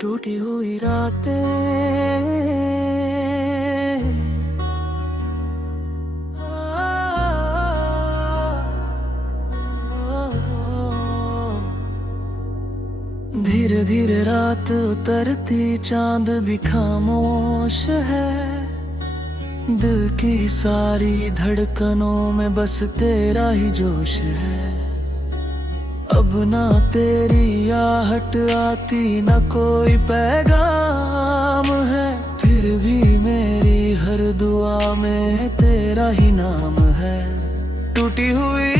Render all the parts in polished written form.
टूटी हुई रातें धीरे धीरे रात उतरती, चांद भी खामोश है। दिल की सारी धड़कनों में बस तेरा ही जोश है। अब ना तेरी आहट आती, न कोई पैगाम है। फिर भी मेरी हर दुआ में तेरा ही नाम है। टूटी हुई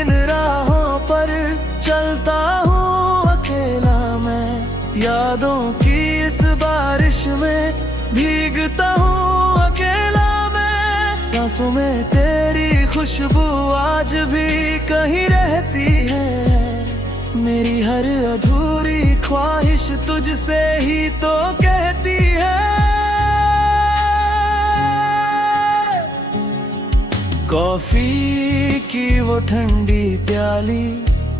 इन राहों पर चलता हूँ अकेला मैं, यादों की इस बारिश में भीगता हूँ अकेला मैं। सांसों में तेरी खुशबू आज भी कहीं रहती है। मेरी हर अधूरी ख्वाहिश तुझसे ही तो कहती है। कॉफी की वो ठंडी प्याली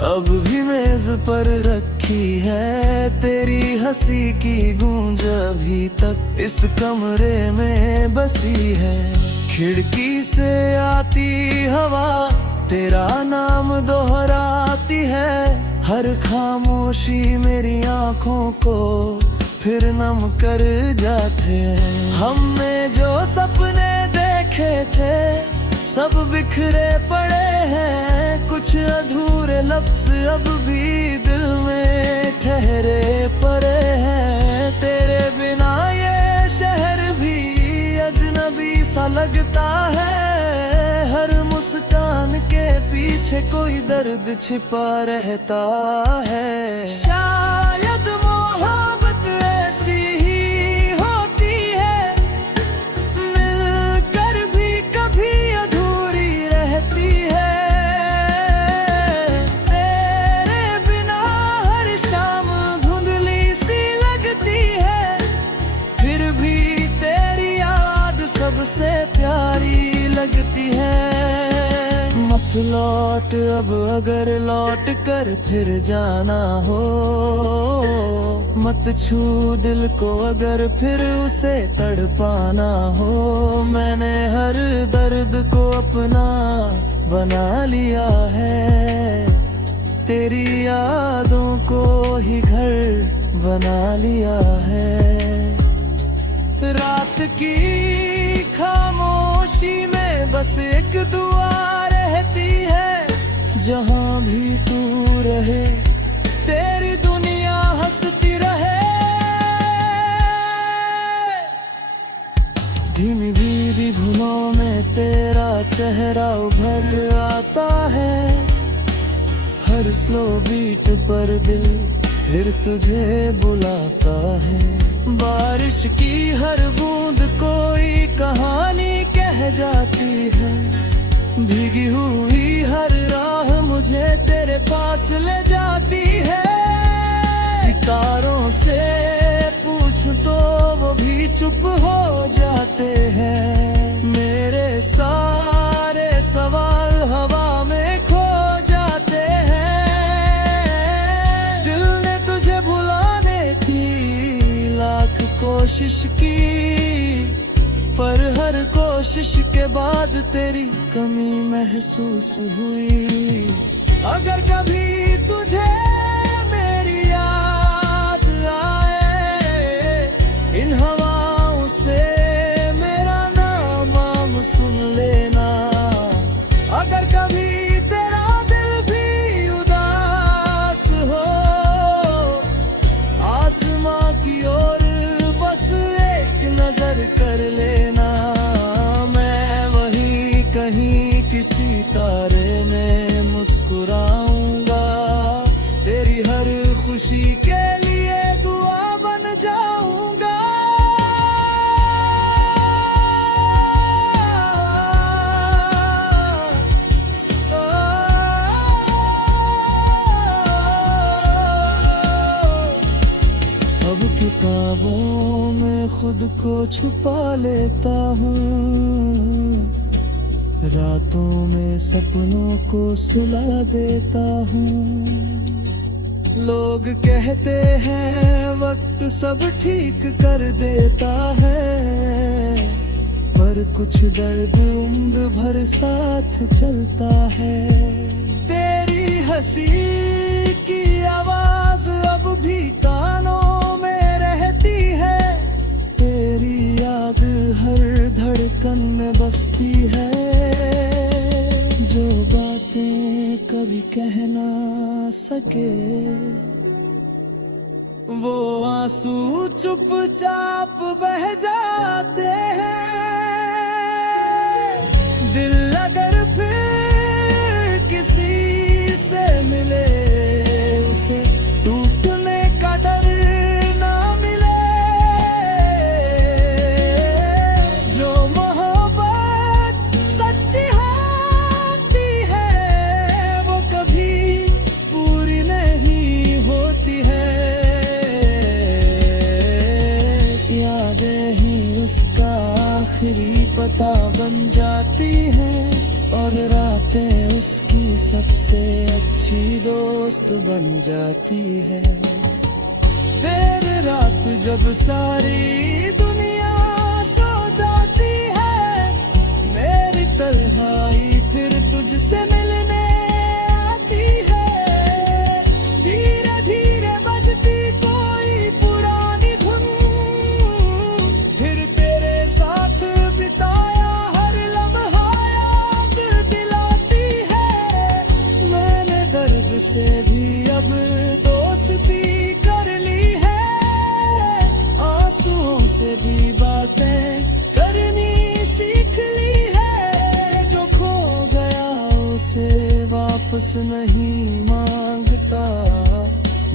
अब भी मेज पर रखी है। तेरी हंसी की गूंज अभी तक इस कमरे में बसी है। खिड़की से आती हवा तेरा नाम दोहराती है। हर खामोशी मेरी आंखों को फिर नम कर जाते हैं। हमने जो सपने देखे थे सब बिखरे पड़े हैं। कुछ अधूरे लफ्ज अब भी दिल में ठहरे पड़े हैं। तेरे बिना ये शहर भी अजनबी सा लगता है। हर मुस्कान के पीछे कोई दर्द छिपा रहता है। शायद मोहब्बत ऐसी ही होती है, मिलकर भी कभी अधूरी रहती है। तेरे बिना हर शाम धुंधली सी लगती है। फिर भी तेरी याद सबसे प्यारी लगती है। मत लौट अब अगर लौट कर फिर जाना हो, मत छू दिल को अगर फिर उसे तड़पाना हो। मैंने हर दर्द को अपना बना लिया है। तेरी यादों को ही घर बना लिया है। रात की खामोशी में बस एक दुआ रहती है। जहां भी तू रहे तेरी दुनिया हंसती रहे। धीमी धीमी भूलों में तेरा चेहरा उभर आता है। हर स्लो बीट पर दिल फिर तुझे बुलाता है। बारिश की हर बूंद कोई कहानी कह जाती है। भीगी हुई हर राह मुझे तेरे पास ले जाती है। सितारों से पूछूं तो वो भी चुप हो जाते हैं। मेरे सारे सवाल हवा में खो जाते हैं। दिल ने तुझे भुलाने की लाख कोशिश की, पर हर कोशिश के बाद तेरी कमी महसूस हुई। अगर कभी तुझे मेरी याद आए, इन हवाओं से मेरा नाम सुन लेना। अगर कभी तेरा दिल भी उदास हो, आसमां की ओर बस एक नजर कर लेना। मैं वहीं कहीं किसी तारे में मुस्कुराऊंगा। तेरी हर खुशी के लिए दुआ बन जाऊंगा। अब किताबों में खुद को छुपा लेता हूँ। रातों में सपनों को सुला देता हूँ। लोग कहते हैं वक्त सब ठीक कर देता है, पर कुछ दर्द उम्र भर साथ चलता है। तेरी हंसी की आवाज अब भी कानों में रहती है, तेरी याद हर धड़कन में बसती है। जो बातें कभी कह ना सके, वो आंसू चुपचाप बह जाते हैं। दिल अगर फिर किसी से मिले, उसे टूटने का डर ना मिले। जो मोहब्बत सच्ची होती है, वो कभी पूरी नहीं होती है। यादें ही उसका आखिरी पता बन जाती हैं, और रातें उसकी सबसे अच्छी दोस्त बन जाती है। देर रात जब सारी दुनिया सो जाती है, मेरी तन्हाई फिर तुझसे मिलने आती है। धीरे धीरे बजती कोई पुरानी धुन, फिर तेरे साथ बिताया हर लम्हा याद दिलाती है। मैंने दर्द से भी अब दोस्ती कर ली है, आंसुओं से भी बातें करनी सीख ली है। जो खो गया उसे वापस नहीं मांगता,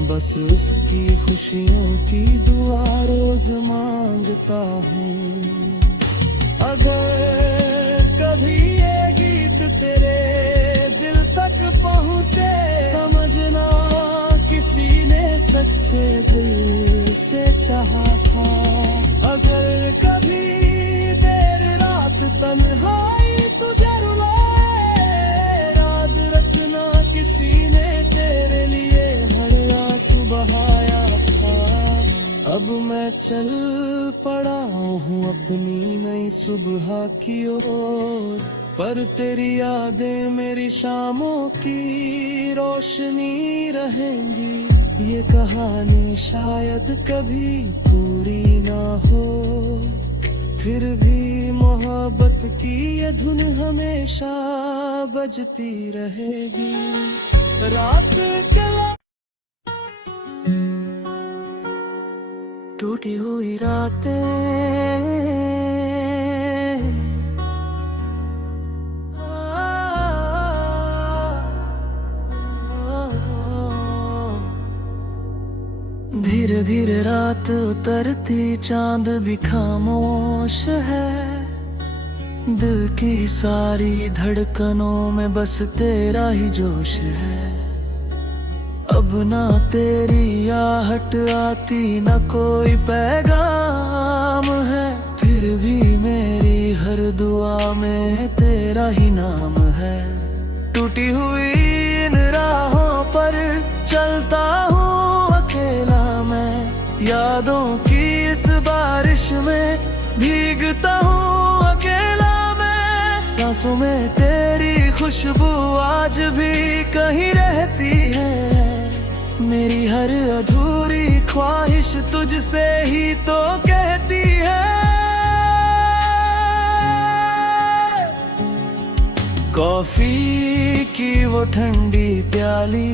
बस उसकी खुशियों की दुआ रोज मांगता हूँ। अगर कभी ये गीत तेरे दिल तक पहुँचे, समझना किसी ने सच्चे दिल से चाहा था। अगर कभी देर रात तन्हाई तुझे रुलाए, याद रखना किसी ने तेरे लिए हर आंसू बहाया था। अब मैं चल पड़ा हूँ अपनी नई सुबह की ओर, पर तेरी यादें मेरी शामों की रोशनी रहेंगी। ये कहानी शायद कभी पूरी ना हो, फिर भी मोहब्बत की ये धुन हमेशा बजती रहेगी। रात के टूटी हुई रातें, धीरे धीरे रात उतरती, चांद भी खामोश है। दिल की सारी धड़कनों में बस तेरा ही जोश है। अब ना तेरी आहट आती, न कोई पैगाम है, फिर भी मेरी हर दुआ में तेरा ही नाम है। टूटी हुई इन राहों पर चलता हूँ अकेला मैं, यादों की इस बारिश में भीगता हूँ अकेला मैं। सांसों में तेरी खुशबू आज भी कहीं रहती है, मेरी हर अधूरी ख्वाहिश तुझसे ही तो कहती है। कॉफी की वो ठंडी प्याली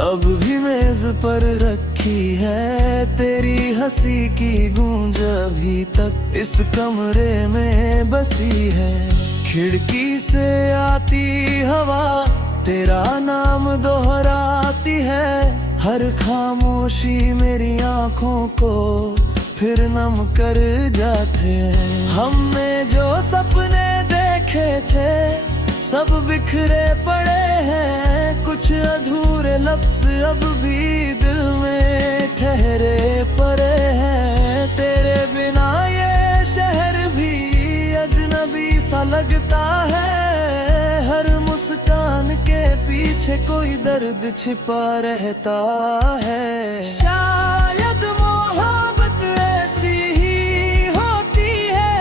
अब भी मेज पर रखी है, तेरी हंसी की गूंज अभी तक इस कमरे में बसी है। खिड़की से आती हवा तेरा नाम दोहराती है, हर खामोशी मेरी आंखों को फिर नम कर जाते हैं। हमने जो सपने देखे थे सब बिखरे पड़े हैं, कुछ अधूरे लफ्ज अब भी दिल में ठहरे पड़े हैं। तेरे बिना ये शहर भी अजनबी सा लगता है, हर मुस्कान के पीछे कोई दर्द छिपा रहता है। शायद मोहब्बत ऐसी ही होती है,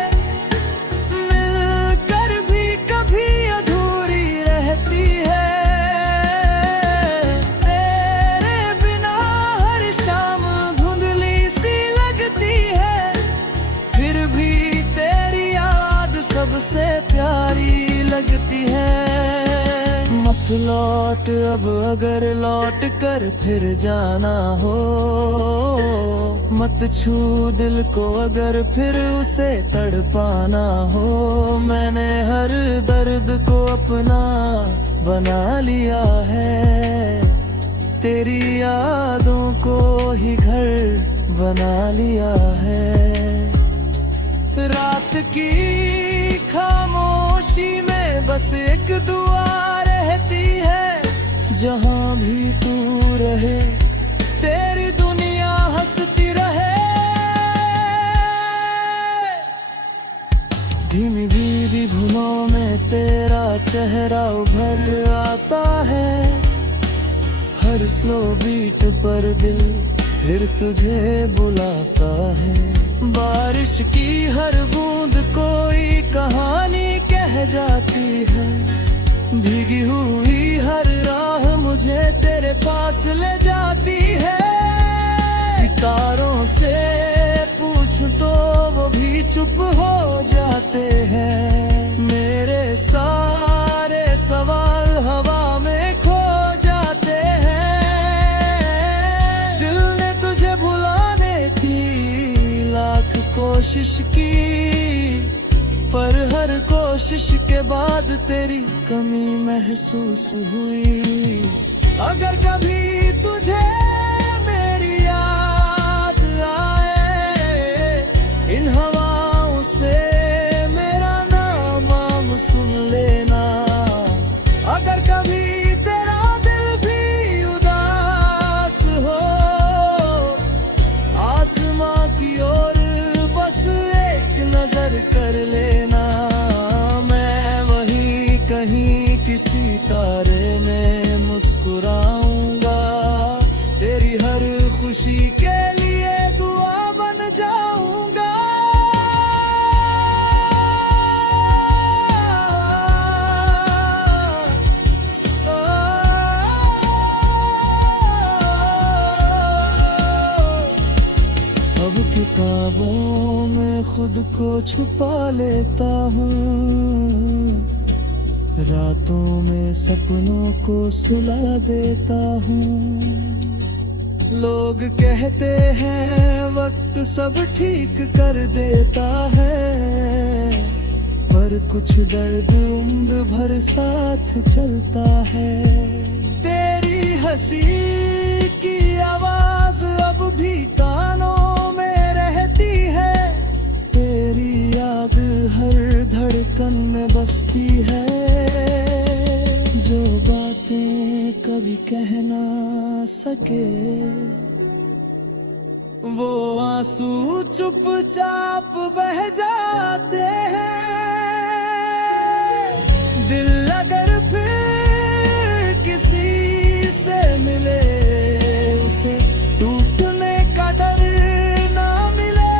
मिलकर भी कभी अधूरी रहती है। तेरे बिना हर शाम धुंधली सी लगती है, फिर भी तेरी याद सबसे प्यारी लगती है। मत लौट अब अगर लौट कर फिर जाना हो, मत छू दिल को अगर फिर उसे तड़पाना हो। मैंने हर दर्द को अपना बना लिया है, तेरी यादों को ही घर बना लिया है। रात की खामोशी में बस एक दुआ रहती है, जहां भी तू रहे तेरी दुनिया हंसती रहे। धीमी धीमी भूलों में तेरा चेहरा उभर आता है, हर स्लो बीट पर दिल फिर तुझे बुलाता है। बारिश की हर बूंद कोई कहानी कह जाती है, भीगी हुई हर राह मुझे तेरे पास ले जाती है। सितारों से पूछ तो वो भी चुप हो जाते हैं, मेरे सारे सवाल हवा में खो जाते हैं। दिल ने तुझे भुलाने की लाख कोशिश की, पर हर कोशिश के बाद तेरी कमी महसूस हुई। अगर कभी तुझे मेरी याद आए, इन हवाओं से मेरा नाम सुन लेना। अगर कभी तेरा दिल भी उदास हो, आसमां की ओर बस एक नजर कर लेना। मैं वहीं कहीं किसी तारे में मुस्कुराऊंगा, तेरी हर खुशी के लिए दुआ बन जाऊंगा। अब किताबों में खुद को छुपा लेता हूँ, रातों में सपनों को सुला देता हूँ। लोग कहते हैं वक्त सब ठीक कर देता है, पर कुछ दर्द उम्र भर साथ चलता है। तेरी हंसी की आवाज अब भी कानों में रहती है, तेरी याद हर धड़कन में बसती है। जो बातें कभी कह ना सके, वो आंसू चुपचाप बह जाते हैं। दिल अगर फिर किसी से मिले, उसे टूटने का डर ना मिले।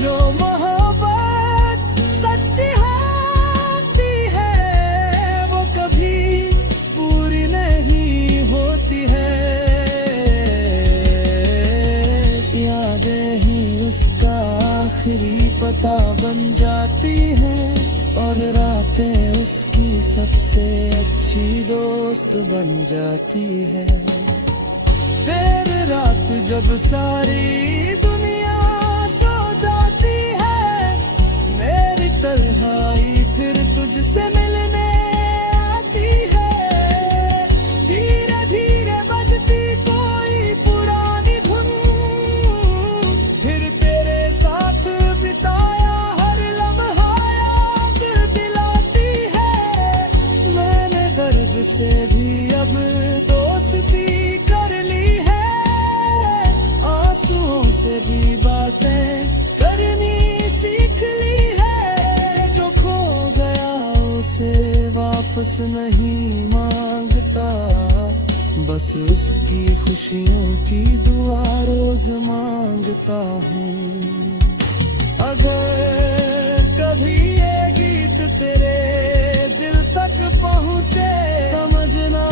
जो मोहब्बत सच्ची होती है, वो कभी पूरी नहीं होती है। यादें ही उसका आखिरी पता बन जाती हैं, और रातें उसकी सबसे अच्छी दोस्त बन जाती है। देर रात जब सारी दुनिया सो जाती है, मेरी तन्हाई फिर तुझसे मिलने आती है। धीरे धीरे बजती कोई पुरानी धुन, फिर तेरे साथ बिताया हर लम्हा याद दिलाती है। मैंने दर्द से भी अब दोस्ती कर ली है, आंसुओं से भी बातें करनी सीख ली है। जो खो गया उसे वापस नहीं मांगता, बस उसकी खुशियों की दुआ रोज मांगता हूँ। अगर कभी ये गीत तेरे दिल तक पहुँचे, समझना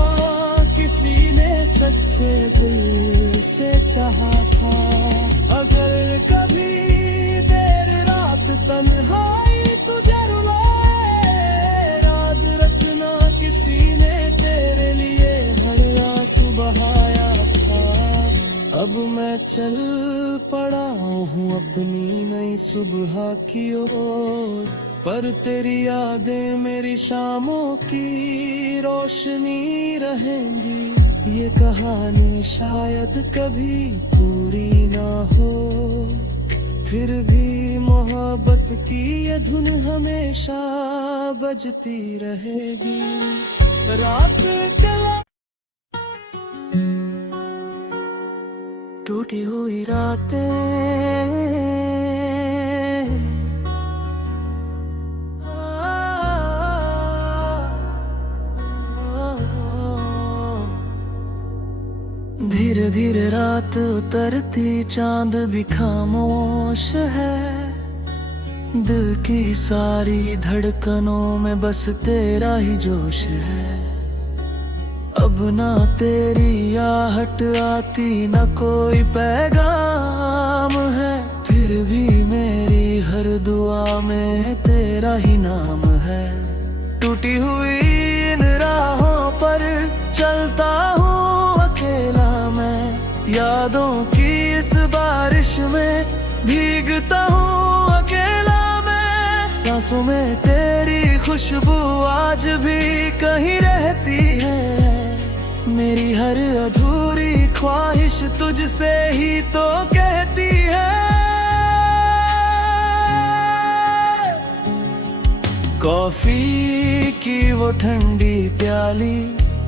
किसी ने सच्चे दिल से चाहा था। अगर कभी देर रात तन्हाई तुझे रुलाए, याद रखना किसी ने तेरे लिए हर आंसू बहाया था। अब मैं चल पड़ा हूँ अपनी नई सुबह की ओर, पर तेरी यादें मेरी शामों की रोशनी रहेंगी। ये कहानी शायद कभी पूरी ना हो, फिर भी मोहब्बत की ये धुन हमेशा बजती रहेगी। रात कला टूटी हुई रातें, धीरे धीरे रात उतरती, चांद भी खामोश है। दिल की सारी धड़कनों में बस तेरा ही जोश है। अब ना तेरी आहट आती, न कोई पैगाम है, फिर भी मेरी हर दुआ में तेरा ही नाम है। टूटी हुई इन राहों पर चलता हूँ अकेला मैं, यादों की इस बारिश में भीगता हूँ अकेला मैं। सांसों में तेरी खुशबू आज भी कहीं रहती है, मेरी हर अधूरी ख्वाहिश तुझसे ही तो कहती है। कॉफी की वो ठंडी प्याली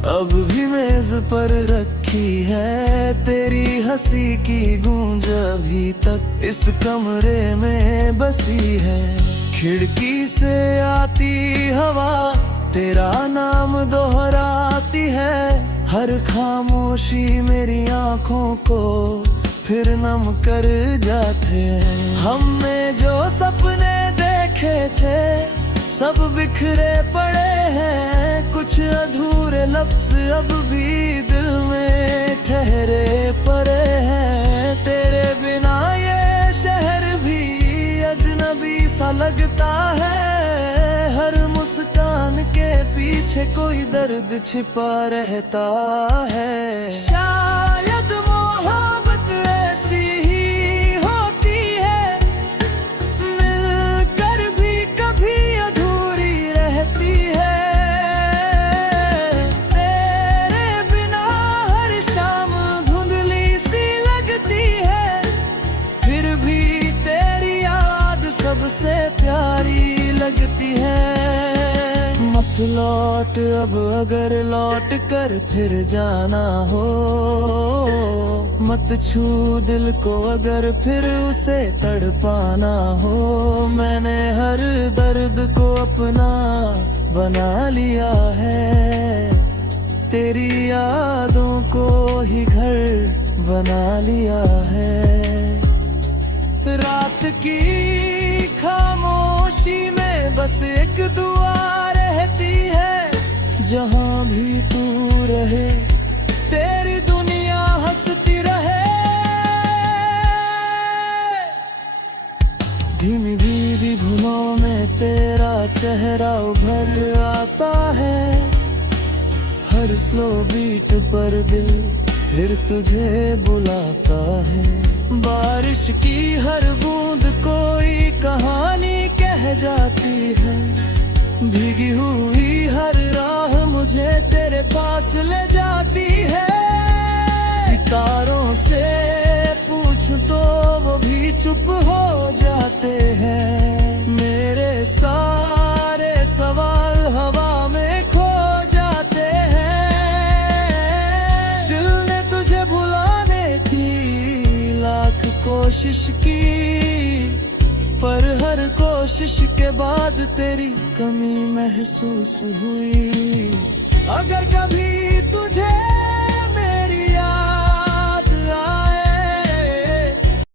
अब भी मेज पर रखी है, तेरी हंसी की गूंज अभी तक इस कमरे में बसी है। खिड़की से आती हवा तेरा नाम दोहराती है, हर खामोशी मेरी आंखों को फिर नम कर जाते हैं। हमने जो सपने देखे थे सब बिखरे पड़े हैं, कुछ अधूरे लफ्ज अब भी दिल में ठहरे पड़े हैं। तेरे बिना ये शहर भी अजनबी सा लगता है, हर मुस्कान के पीछे कोई दर्द छिपा रहता है। शायद मोहब्बत ऐसी ही होती है, मिलकर भी कभी अधूरी रहती है। तेरे बिना हर शाम धुंधली सी लगती है, फिर भी तेरी याद सबसे प्यारी लगती है। मत लौट अब अगर लौट कर फिर जाना हो, मत छू दिल को अगर फिर उसे तड़पाना हो। मैंने हर दर्द को अपना बना लिया है, तेरी यादों को ही घर बना लिया है। रात की खामोशी में बस एक दुआ रहती है, जहाँ भी तू रहे तेरी दुनिया हंसती रहे। धीमी धीमी भूलों में तेरा चेहरा उभर आता है, हर स्लो बीट पर दिल फिर तुझे बुलाता है। बारिश की हर बूंद कोई कहानी कह जाती है, भीगी हुई हर राह मुझे तेरे पास ले जाती है। सितारों से पूछ तो वो भी चुप हो जाते हैं, मेरे सारे सवाल हवा में खो जाते हैं। दिल ने तुझे भुलाने की लाख कोशिश की, पर हर कोशिश के बाद तेरी कमी महसूस हुई। अगर कभी तू